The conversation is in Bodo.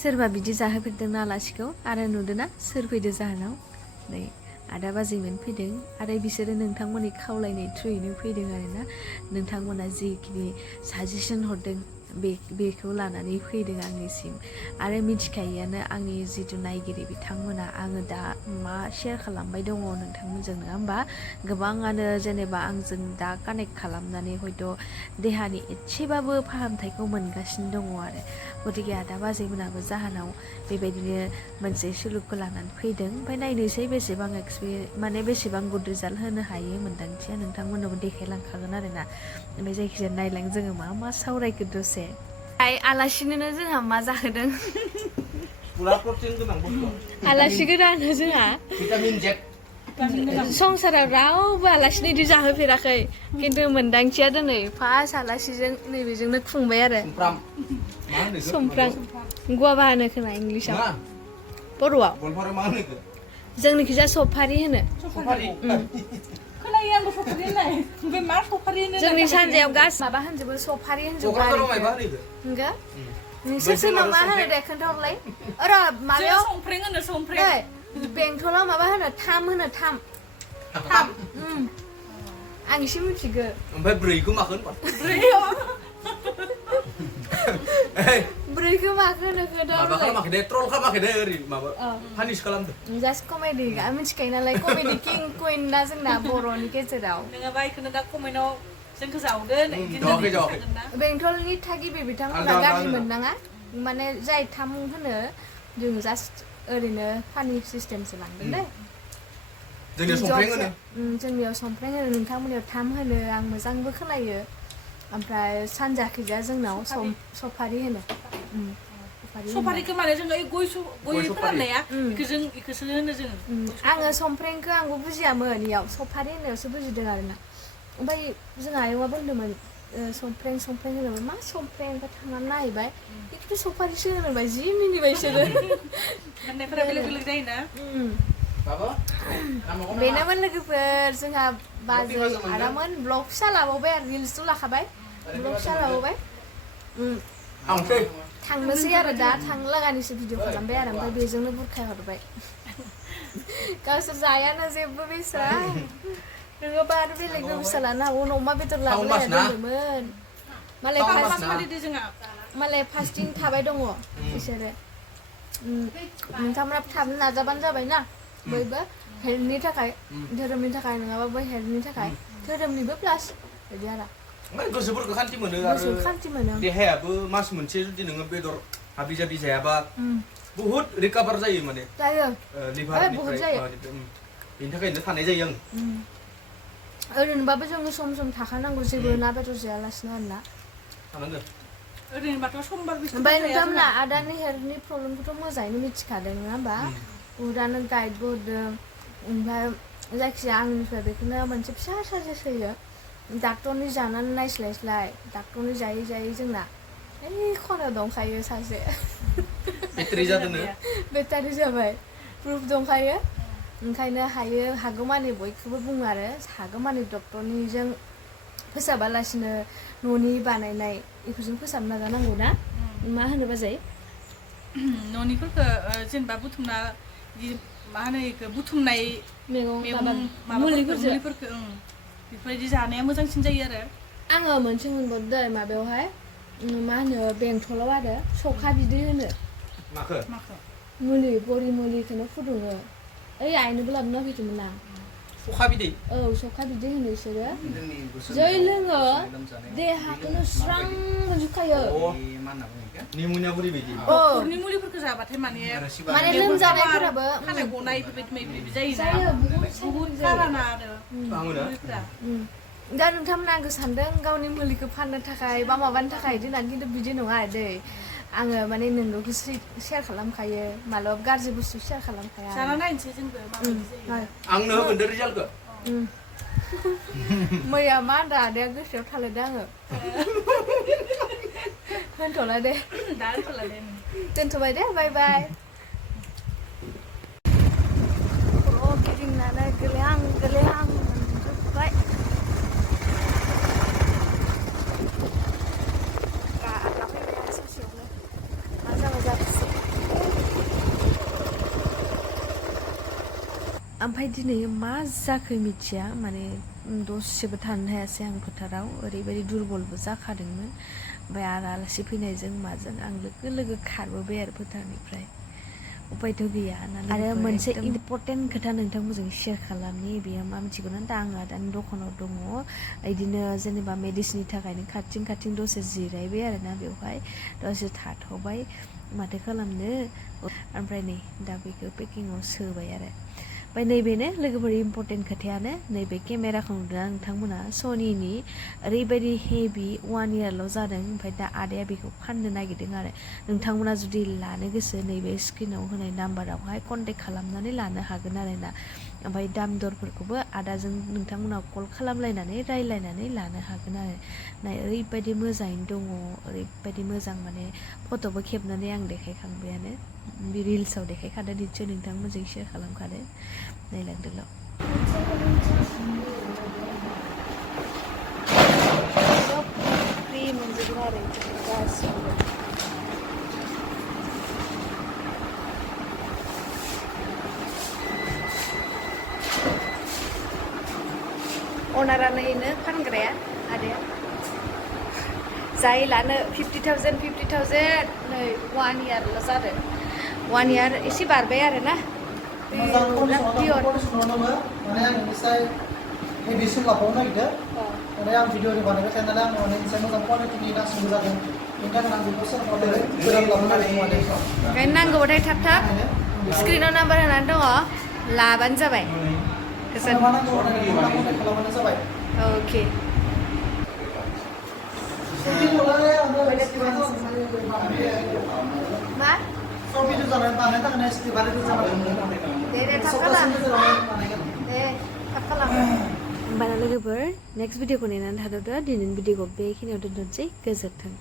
सोरबा बिदि जाहोफेरदोंना आलासिखौ आरो नुदोंना सोर फैदो जाहोनाव नै आदा बाजैमोन फैदों आरो बिसोरो नोंथांमोननि खावलायनाय थ्रुयैनो फैदों आरोना नोंथांमोना जिखिनि साजेसन हरदों बेखौ लानानै फैदों आंनिसिम आरो मिथिखायोआनो आंनि जिथु नायगिरि बिथांमोना आङो दा मा शेयार खालामबाय दङ नोंथांमोनजों नङा होमबा गोबाङानो जेनेबा आंजों दा कानेक्ट खालामनानै हयथ' देहानि एसेबाबो फाहामथायखौ मोनगासिनो दङ आरो गतिके आदा बाजैमोनाबो जाहोनाव बेबायदिनो मोनसे सुलुगखौ लानानै फैदों ओमफ्राय नायनोसै बेसेबां माने बेसेबां गुड रिजाल्ट होनो हायो मोन्दांथिया नोंथांमोननोबो देखायलांखागोन आरोना ओमफ्राय जायखिजाया नायलां जोङो मा सावरायखो दसे आलासिनोनो जोंहा मा जाहोदों आलासि गोदानो जोंहा संसाराव रावबो आलासिनो इदि जाहोफेराखै खिन्थु मोन्दांथिया दिनै फार्स्ट आलासिजों नैबेजोंनो खुंबाय आरो समफ्राम गुवाबा होनो खोमा इंलिसाव बर'आव जोंनिखिजा सफारि होनो जोंनि सानजायाव गास माबा होनजोबो सफारि होनजोबो आरो नोंसोर सोरनाव मा होनो दे खोन्थाहरलाय र' माबायाव बेंथलाव माबा होनो थाम आं एसे मिथिगो ओमफ्राय ब्रैखौ माखो होनबा ब्रैखौ माखो होनो माबा खालामाखै दे ट्रल खालामाखै दे ओरै माबा पानिश खालामदो जास्ट कमेडि आं मिथिखायो नालाय कमेडि किं कुइन ना जोंना बर'नि गेजेराव नोङाबा इखौनो दा कमेन्टआव जोंखौ जावगोन बेंथलनि थागिबि बिथांमोना गाज्रि मोननाङा माने जाय थाम होनो जों जास्ट ओरैनो फानि सिस्टेमसो लांदों दे जोंनियाव संफ्रें होनो नोंथांमोननियाव थाम होनो आं मोजांबो खोनायो ओमफ्राय सानजाखैजा जोंनाव सफारि होनो सफारिखौ माने जोङो गय फोराननाया इखौसो होनो जोङो आङो संफ्रेंखौ आंबो बुजियामोन इयाव सफारि होननायावसो बुजिदों आरोना ओमफ्राय जोंहा आयंआ बुंदोंमोन संफ्रें होनोमोन मा संफ्रें ओमफ्राय थांनानै नायबाय बेखौथ' सफारिसो होनोबाय जि मिनिबाय बिसोरो होननायफोरा बेलेग बेलेग जायोना बेनोमोन लोगोफोर जोंहा बाजै आदामोन ब्लग फिसा लाबावबाय आरो रिल्सथ' लाखाबाय ब्लग फिसा लाबावबाय थांनोसै आरो दा थांनो लागानिसो भिडिअ खालामबाय आरो ओमफ्राय बेजोंनो बुरखाय हरबाय गावसोर जायानो जेबो बेसा नङाबा आरो बेलेग बेबस्था लानो हागौ अमा बेदर लाबोलायना दोनदोंमोन मालाय फास्टिं थाबाय दङ बिसोरो नोंथांमोना थाबनो नाजाबानो जाबाय ना बयबो हेल्थनि थाखाय धोरोमनि थाखाय नङाबाबो हेल्थनि थाखाय धोरोमनिबो प्लास बिदि आरो गोसोफोरखौ खान्थि मोनो आरो देहायाबो मास मोनसे जुदि नोङो बेदर हाबि जाबि जायाबा बहुत रिकभार जायो माने लिभारनिफ्राय बेनि थाखायनो थानाय जायो आं ओरैनोबाबो जोङो सम सम थाखानांगौ जेबो ना बेदर जायालासिनो आरोना ओरैनोबाथ' समबार ओमफ्राय नोंथांमोना आदानि हेल्थनि प्रब्लेमखौथ' मोजाङैनो मिथिखादों नङा होमबा बुहुदानो गाइडबो हरदों ओमफ्राय जायखिजाया आंनिफ्राय बेखौनो मोनसे फिसा साजेस्ट होयो डाक्टरनि जानानै नायस्लायस्लाय डाक्टरनि जायै जायै जोंना ओइ खनायाव दंखायो सासे बेटारि जाबाय प्रुफ दंखायो ओंखायनो हागौमानि बयखौबो बुङो आरो हागौमानि डक्टरनिजों फोसाबालासिनो न'नि बानायनाय बेफोरजों फोसाबनो नाजानांगौ ना मा होनो बाजै न'निफोरखौ जेनेबा बुथुमना मा होनो बेखौ बुथुमनाय मैगं मुलिफोरखौ बेफोरबायदि जानाया मोजांसिन जायो आरो आङो मोनसे मोनबावदों माबायावहाय मा होनो बेंथलाव आरो सखा बिदै होनो माखो मुलि बरि मुलिखौनो फुदुङो ओइ आइनोबो लाबोना होफैदोंमोन आं सखा बिदै सखा बिदै होनो बिसोरो जै लोङो देहाखौनो स्रां मोनजोबखायो निम'निया बोरै बायदि डक्टरनि मुलिफोरखौ जाबाथाय माने लोमजानायफोराबो खानाय गनाय बेबायदि जायो बुहुद खाराना आरो दा नोंथांमोना आंखौ सानदों गावनि मुलिखौ फाननो थाखाय बा माबानो थाखाय बिदि होननानै खिन्थु बिदि नङा दै आङो माने नोंगौखौ शेयार खालामखायो मालाबा गाज्रि बुस्थु शेयार खालामखाया जाना नायनोसै जोंबो माबायदि जायो आंनो होगोन दे रिजाल्टखौ मैया मा होनदों आदाया गोसोआव थालायदों आङो होनथ'ला दे दोनथ'बाय दे बाय बाय गिदिंनानै गोलैहां मोनजोब्बाय ससेयावनो मा जाबा जाथोंसै ओमफ्राय दिनै मा जाखो मिथिया माने दसेबो थानो हायासै आं फोथाराव ओरैबायदि दुरबलबो जाखादोंमोन ओमफ्राय आरो आलासि फैनायजों माजों आं लोगो लोगो खारबोबाय आरो फोथारनिफ्राय उपायथ' गैया नालाय आरो मोनसे इम्परटेन्ट खोथा नोंथांमोनजों शेयार खालामनि बेयो मा मिथिगौना दा आङो दानि दखानाव दङ बिदिनो जेनेबा मेडिसिननि थाखायनो खाथिं दसे जिरायबाय आरोना बेवहाय दसे थाथ'बाय माथो खालामनो ओमफ्राय नै दा बेखौ पेकिंआव सोबाय आरो ओमफ्राय नैबेनो लोगोफोर इम्परटेन्ट खोथायानो नैबे केमेराखौ नुदोंना नोंथांमोना सनिनि ओरैबायदि हेभि 1 इयारल' जादों ओमफ्राय दा आदाया बेखौ फाननो नागिरदों आरो नोंथांमोना जुदि लानो गोसो नैबे स्क्रिनाव होनाय नाम्बारावहाय कन्टेक्ट खालामनानै लानो हागोन आरोना ओमफ्राय दाम दरफोरखौबो आदाजों नोंथांमोनाव कल खालामलायनानै रायलायनानै लानो हागोन आरो नाय ओरैबायदि मोजाङैनो दङ ओरैबायदि मोजां माने फट'बो खेबनानै आं देखायखांबायानो बे रिल्सआव देखायखादों निस्सय नोंथांमोनजों शेयार खालामखादों नायलांदोल' सब फ्रि मोनजोबगोन आरो गासिबो अनारानैनो फानग्राया आदाया जाय लानो 50,000 नै 1 इयारल' जादों 1 इयार एसे बारबाय आरो ना पियर माने आं निसाय हेभिसिन लाबावनो नागिरदों माने आं भिडिअ बानायबाय थायो नालाय आं माने निसाय मोजां क्वालिटिनि नांसिगौ जादों बेनि थाखाय आं बेखौ सेयार खालामबाय गोदान लाबोनो नागिरदों माने ओंखायनो नांगौबाथाय थाब थाब स्क्रिनाव नाम्बार होनानै दङ लाबानो जाबाय खालामबानो जाबाय अके मा भिडिअ जानाय बानायनो थाखाय स्क्रिप्ट दे थाब खालाम दे थाब खालाम होमबाना लोगोफोर नेक्स्ट भिडिअखौ नेनानै थाद'दो दिनैनि भिडिअखौ बेखिनियाव दोनथ'नोसै गोजोन्थों